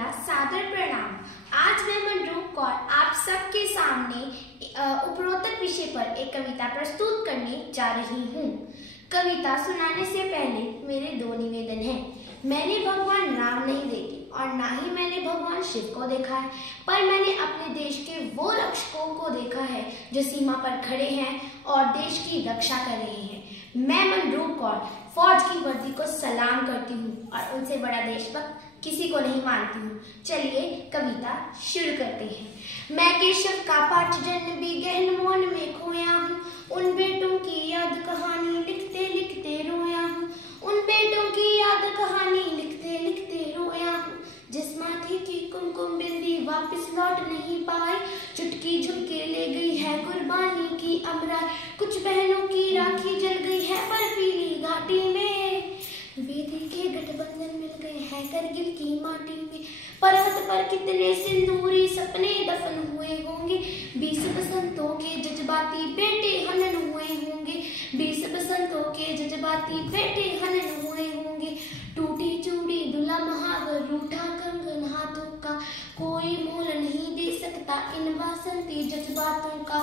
मेरा सादर प्रणाम। आज मैं मनरूप कौर आप सबके सामने उपरोक्त विषय पर एक कविता प्रस्तुत करने जा रही हूँ। कविता सुनाने से पहले मेरे दो निवेदन हैं। मैंने भगवान राम नहीं देखे और ना ही मैंने भगवान शिव को देखा है, पर मैंने अपने देश के वो रक्षकों को देखा है जो सीमा पर खड़े हैं और देश की रक्षा कर रहे हैं। मैं मनरूप कौर फौज की वर्दी को सलाम करती हूँ और उनसे बड़ा देशभक्त किसी को नहीं मानती हूँ। चलिए कविता शुरू करते हैं। मैं केशव का पाठ जन्म भी गहन मौन में खोया हूँ, उन बेटों की याद कहानी लिखते लिखते रोया हूँ, उन बेटों की याद कहानी लिखते लिखते रोया हूँ, जिस माथे की कुमकुम बिंदी वापस लौट नहीं पाई, चुटकी झुमके ले गई है कुर्बानी की अमराई, कुछ बहनों की राखी जल गई है बर्फीली घाटी में, वेदी के गठबंधन मिल गए हैं करगिल की माटी में, पर्वत पर कितने सिंदूरी सपने दफन हुए होंगे, 20 बसंतों के जज्बाती बेटे हनन हुए होंगे, 20 बसंतों के जज्बाती बेटे हनन हुए होंगे, टूटी चूड़ी दुल्हा महावर रूठा कंगन हाथों का, कोई मोल नहीं दे सकता इन वासंती जज्बातों का,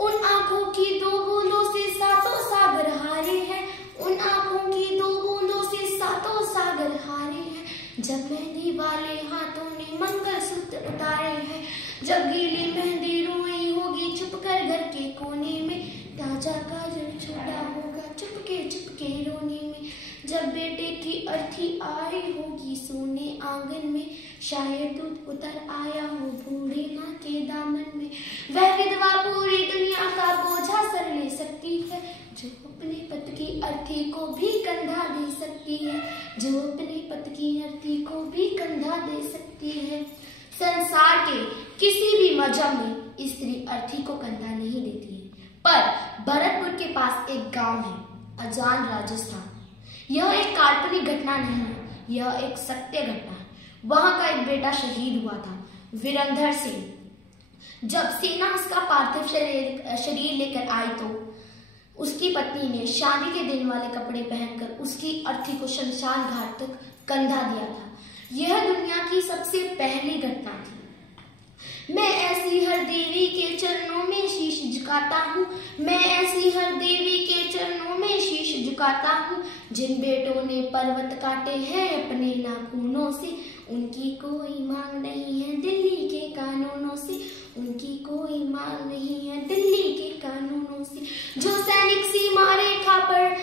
उन आंखों की दो बूंदों से सातों सागर हारे हैं, उन आंखों की दो बूंदों से सातों सागर हारे हैं, जब मेहंदी वाले हाथों ने मंगलसूत्र उतारे हैं, जब गीली मेहंदी रोई होगी छुपकर घर के कोने में, ताजा काजल छूटा होगा चुपके रोने में, जब बेटे की अर्थी आई होगी सोने आंगन में, शायद दूध उतर आया हो बूढ़ी माँ के दामन में, वह विधवा पूरी दुनिया का बोझा सर ले सकती है, जो अपने पति की अर्थी को भी कंधा दे सकती है, जो अपने पति की अर्थी को भी कंधा दे सकती है। संसार के किसी भी मजहब में स्त्री अर्थी को कंधा नहीं देती है, पर भरतपुर के पास एक गांव है अजान राजस्थान। यह एक काल्पनिक घटना नहीं है, यह एक सत्य घटना है। वहां का एक बेटा शहीद हुआ था, वीरेंद्र सिंह। जब सेना उसका पार्थिव शरीर लेकर आई तो उसकी पत्नी ने शादी के दिन वाले कपड़े पहनकर उसकी अर्थी को शमशान घाट तक कंधा दिया था। यह दुनिया की सबसे पहली घटना थी। मैं ऐसी हर देवी के चरणों में शीश झुकाता हूँ, मैं ऐसी हर देवी के चरणों में शीश झुकाता हूँ, जिन बेटों ने पर्वत काटे हैं अपने नाखूनों से, उनकी कोई मांग नहीं है दिल्ली के कानूनों से, उनकी कोई मांग नहीं है दिल्ली के कानूनों से, जो सैनिक सीमा रेखा पर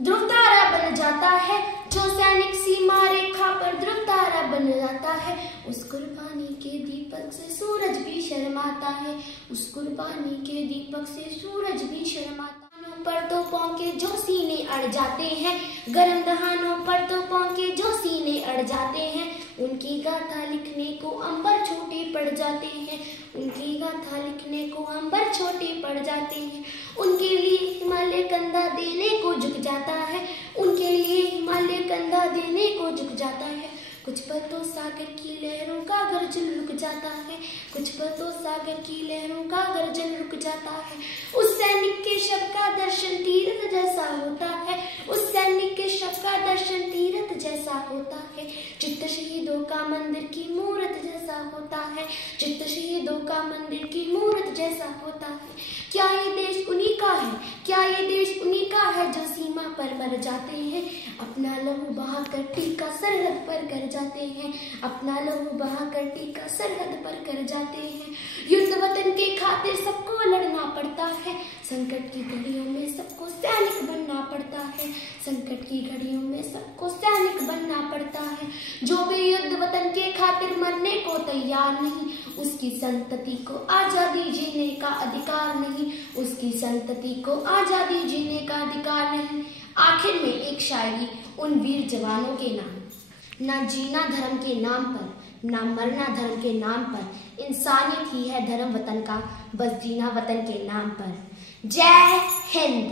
ध्रुव तारा बन जाता है, जो सैनिक सीमा रेखा पर ध्रुव तारा बन जाता है, उस कुर्बानी के दीपक से सूरज भी शर्माता है, उस कुर्बानी के दीपक से सूरज भी शर्माता है। पर तो पौंके जो सीने अड़ जाते हैं, गर्म दहानों पर तो पौंके जो सीने अड़ जाते हैं, उनकी गाथा लिखने को अंबर छोटे पड़ जाते हैं, उनकी गाथा लिखने को अंबर छोटे पड़ जाते हैं, उनके लिए हिमालय कंधा देने को झुक जाता है, उनके लिए हिमालय कंधा देने को झुक जाता है, कुछ पर तो सागर की लहरों का गर्जन रुक जाता है, कुछ पर तो सागर की लहरों का गर्जन रुक जाता है, उस सैनिक के शव का दर्शन तीरथ जैसा होता है, उस सैनिक के शव का दर्शन तीरथ जैसा होता है, चित्त शहीदों का मंदिर की मूर्त जैसा होता है, चित्त शहीदों का मंदिर की मूर्त जैसा होता है। क्या ये देश उन्हीं का है, क्या ये देश उन्हीं का है जो सीमा पर मर जाते हैं, अपना लहू बहाकर टीका सरहद पर कर जाते हैं, अपना लहू बहाकर टीका सरहद पर कर जाते हैं। युद्ध वतन के खातिर सबको लड़ना पड़ता है, संकट की घड़ियों में सबको सैनिक बनना पड़ता है, संकट की घड़ियों में सबको सैनिक बनना पड़ता है। जो भी युद्ध वतन के खातिर मरने को तैयार नहीं, उसकी संतति को आजादी जीने का अधिकार नहीं, उसकी संतति को आजादी जीने का अधिकार नहीं। आखिर में एक शायरी उन वीर जवानों के नाम, ना जीना धर्म के नाम पर, ना मरना धर्म के नाम पर, इंसानियत ही है धर्म वतन का, बस जीना वतन के नाम पर। जय हिंद।